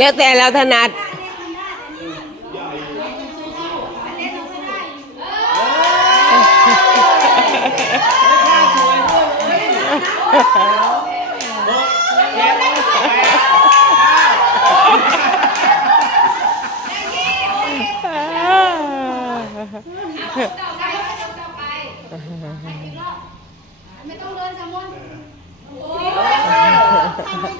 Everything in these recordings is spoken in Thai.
แล้วแต่เราถนัดไม่ต้องเดินสมวันทำไ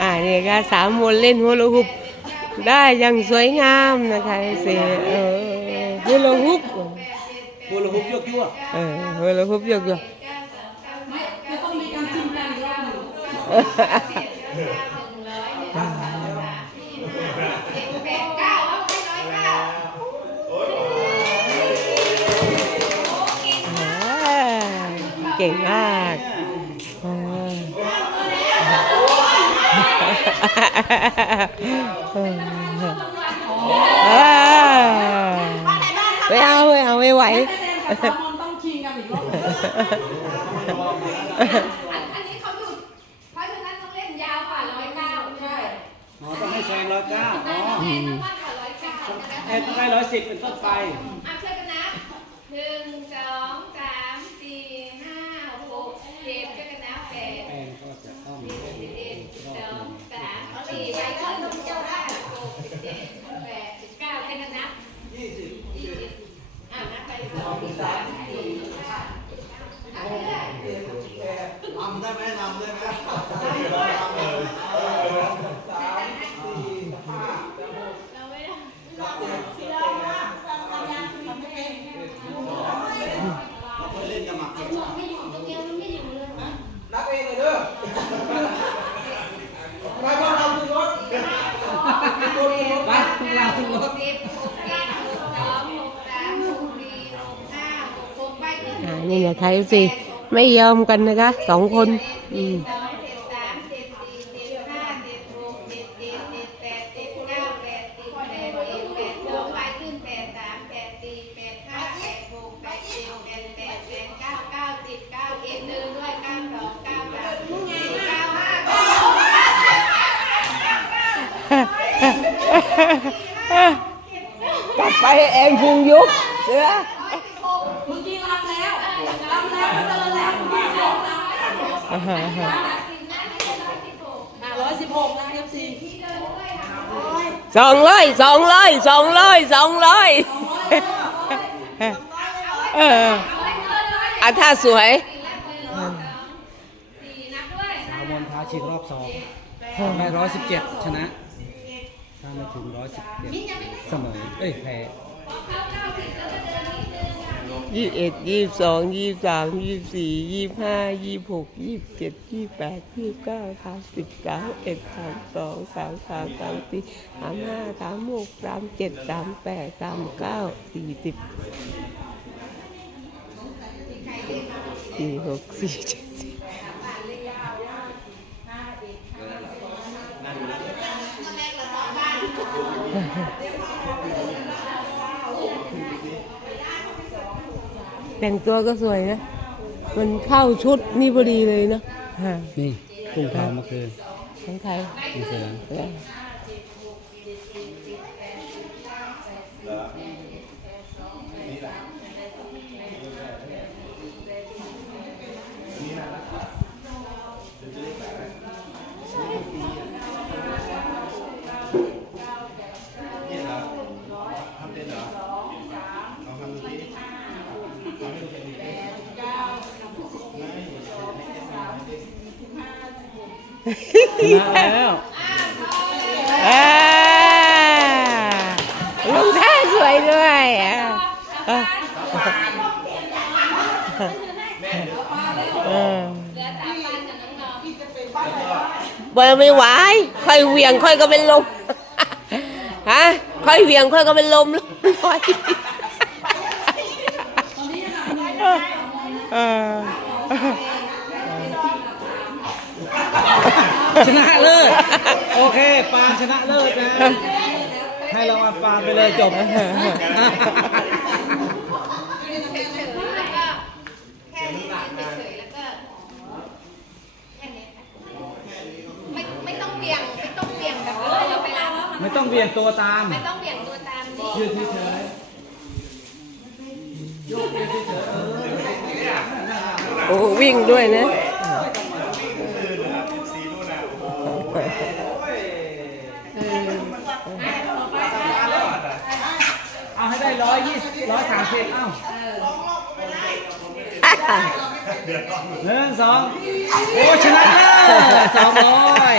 อ่านี่ก็สามมนเล่นฮูลาฮุปได้อยังสวยงามนะคะเสียเออฮูลาฮุปตัวละหุบยกยั่วเออฮูลาฮุปยกยกไม่จะต้อ ไม่เอาไม่เอาไม่ไหวต้องชิงกันอีกรอบหนึ่งอันนี้เขาหยุดเพราะฉะนั้นต้องเล่นยาวกว่าร้อยเก้าใช่ต้องให้แซงร้อยเก้าอ๋อต้องได้ร้อยสิบเป็นต้นไป ก้าสองเก้าสามเก้าห้าเก้ากลับไปเองพุงยุบเสือำอะร้อยสิบหกนะเอฟซีสองร้อยสองร้อยสองร้อยสองร้อยเอออะถ้าสวยสาวมนท้าชิงรอบสองได้ร้อยสิบเจ็ดชนะ ถ้าไม่ถึงร้อยสิบเจ็ดเสมอ เอ้ยแพ้ ยี่สิบเอ็ดยี่สิบสองยี่สิบสามยี่สิบสี่ยี่สิบห้ายี่สิบหกยี่สิบเจ็ดยี่สิบแปดยี่สิบเก้าสามสิบสามเอ็ดสามสองสามสามสามสี่สามห้าสามหกสามเจ็ดสามแปดสามเก้าสี่สิบสี่หกสี่เจ็ดสี่ แต่งตัวก็สวยนะ มันเข้าชุดนี่พอดีเลยเนอะฮะนี่กุ้งเผาเมื่อคืนของไทยเมื่อคืนแล้วช นะแล้วอ่าลุงท่าสวยด้วยอะอะเออบอยไม่ไหวค่อยเหวียงค่อยก็เป็นลมฮะค่อยเหวียงค่อยก็เป็นลมลอยเออ ชนะเลิศโอเคปานชนะเลิศนะ ให้รางวัลปานไปเลยจบเฉยๆแล้วก็แค่นี้เฉยๆแล้วก็แค่นี้ค่ะไม่ไม่ต้องเบี่ยงไม่ต้องเบี่ยงแบบเลยเราไปแล้วไม่ต้องเวียนตัวตาม ไม่ต้องเบี่ยงตัวตามนี้ยืดเฉยโอ้วิ่งด้วยนะ ๆเอาให้ได้ ร้อยยี่สิบร้อยสามสิบเอ้าหนึ่งสองโอ้ชนะเลิศสองร้อย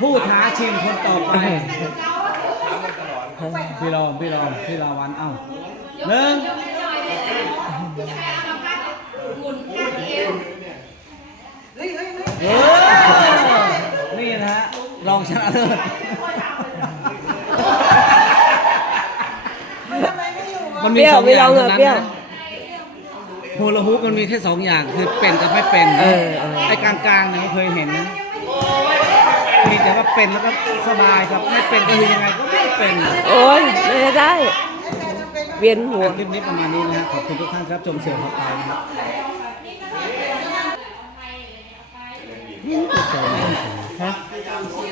ผู้ท้าชิงคนต่อไปพี่รองพี่รองพี่รางวันเอ้าหนึ่งหมุนข้างเอว เออนี่นะฮะร องชนะเลิศมันมีเปรี้ยวสองไม่อลย่าองงเหรเท่าอนั้นเปรี้ยว นะฮูลาฮูปมันมีแค่สองอย่างคือเป็นกับไม่เป็นเออเออ ไอ้กลางๆเนี่ยไม่เคยเห็นนะมีแต่ว่าเป็นแล้วก็สบายครับไม่เป็นก็คือยังไงก็ไม่เป็นโอ้ยไม่ได้ เวียนหัวคลิปนี้ประมาณนี้นะฮะขอบคุณทุกท่านครับชมเสือขอบไปนะครับเอ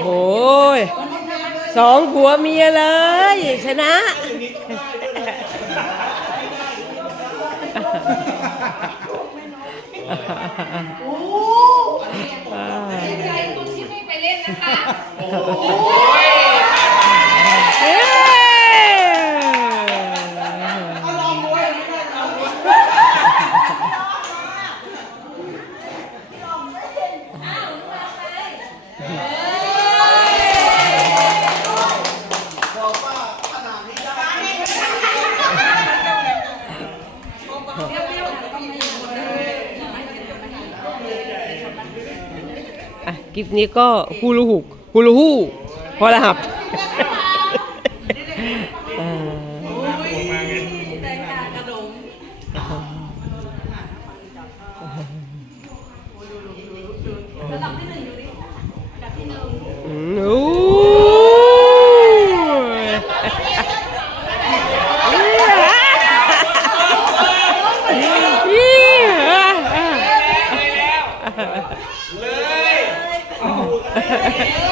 โอ้ยสองผัวเมียเลย ชนะ ใจคนที่ไม่ไปเล่นนะคะ โอ้อะค ลิปนี้ก็ฮูลูฮุกฮูลูฮูพอละหับอ่าอืมโอ้ย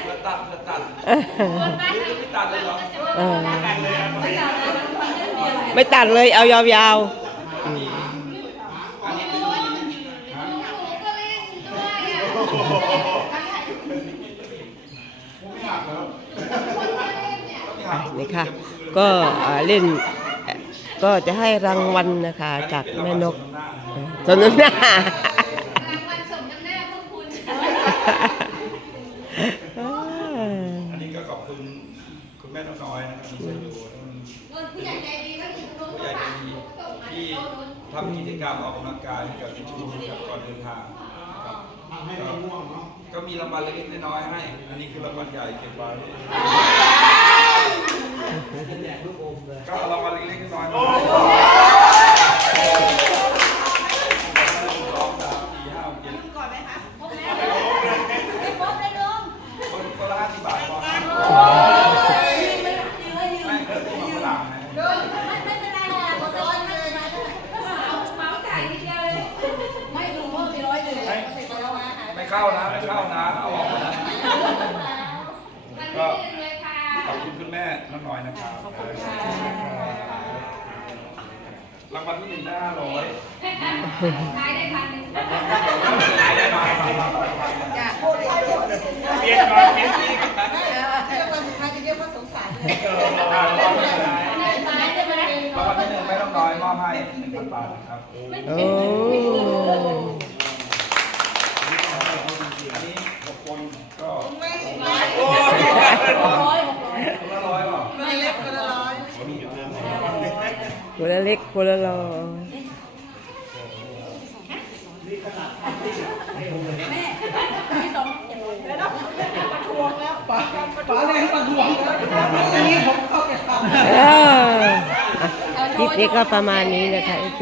ไม่ตัดเลยเอายาวลุงก็เล่นด้วยอะๆนี่ค่ะ ก็เล่นก็จะให้รางวัลนะคะจากแม่นกเออสมน้ำหน้า รางวัลสมน้ำหน้าพวกคุณ อันนี้ก็ขอบคุณคุณแม่น้องน้อยนะครับที่ช่วยดูผู้ใหญ่ใจดีก็อยู่ตรงผู้ใหญ่ใจดีที่ทำกิจกรรมออกกำลังกายให้กับทิชชูนะครับก่อนเดินทางนะครับก็ก็มีรางวัลเล็กๆน้อยๆให้ อันนี้คือรางวัลใหญ่เก็บไว้ก็เอารางวัลเล็กๆน้อยๆมาก่อนไหมคะไม่พบเลยลุงคนละห้าสิบบาทพอครับ ไม่เคยเป็นของฝรั่งนะ ไม่ไม่เป็นไรค่ะผมร้อยเลยมาเท่าไหร่เหมาจ่ายนิดเดียวเลย ไม่ลุงเพิ่มไปร้อยหนึ่ง ไม่ เข้านะไม่เข้านะเอาออกมานะวันที่หนึ่งเลยค่ะขอบคุณคุณแม่น้องน้อยนะครับขอบคุณรางวัลที่หนึ่งได้ห้าร้อยขายได้พันหนึ่งได้ไหมโอ้ยใช่เดี๋ยวเปลี่ยนก่อนเปลี่ยนที่กันเรื่องวันสุดท้ายจะเรียกว่าสงสารเลยเออรางวัลที่หนึ่งได้ไหมได้ไหมรางวัลที่หนึ่งไม่ต้องน้อยมอบให้หนึ่งพันบาทนะครับ โอ้ อันนี้หกคนก็ ไม่ ร้อยหกร้อยคนละร้อยหรอไม่เล็กคนละร้อยคนละเล็กคนละร้อยป๋าป๋าเลยให้มาทวงอันนี้ผมเข้าไปทำคลิปนี้ก็ประมาณนี้นะคะไ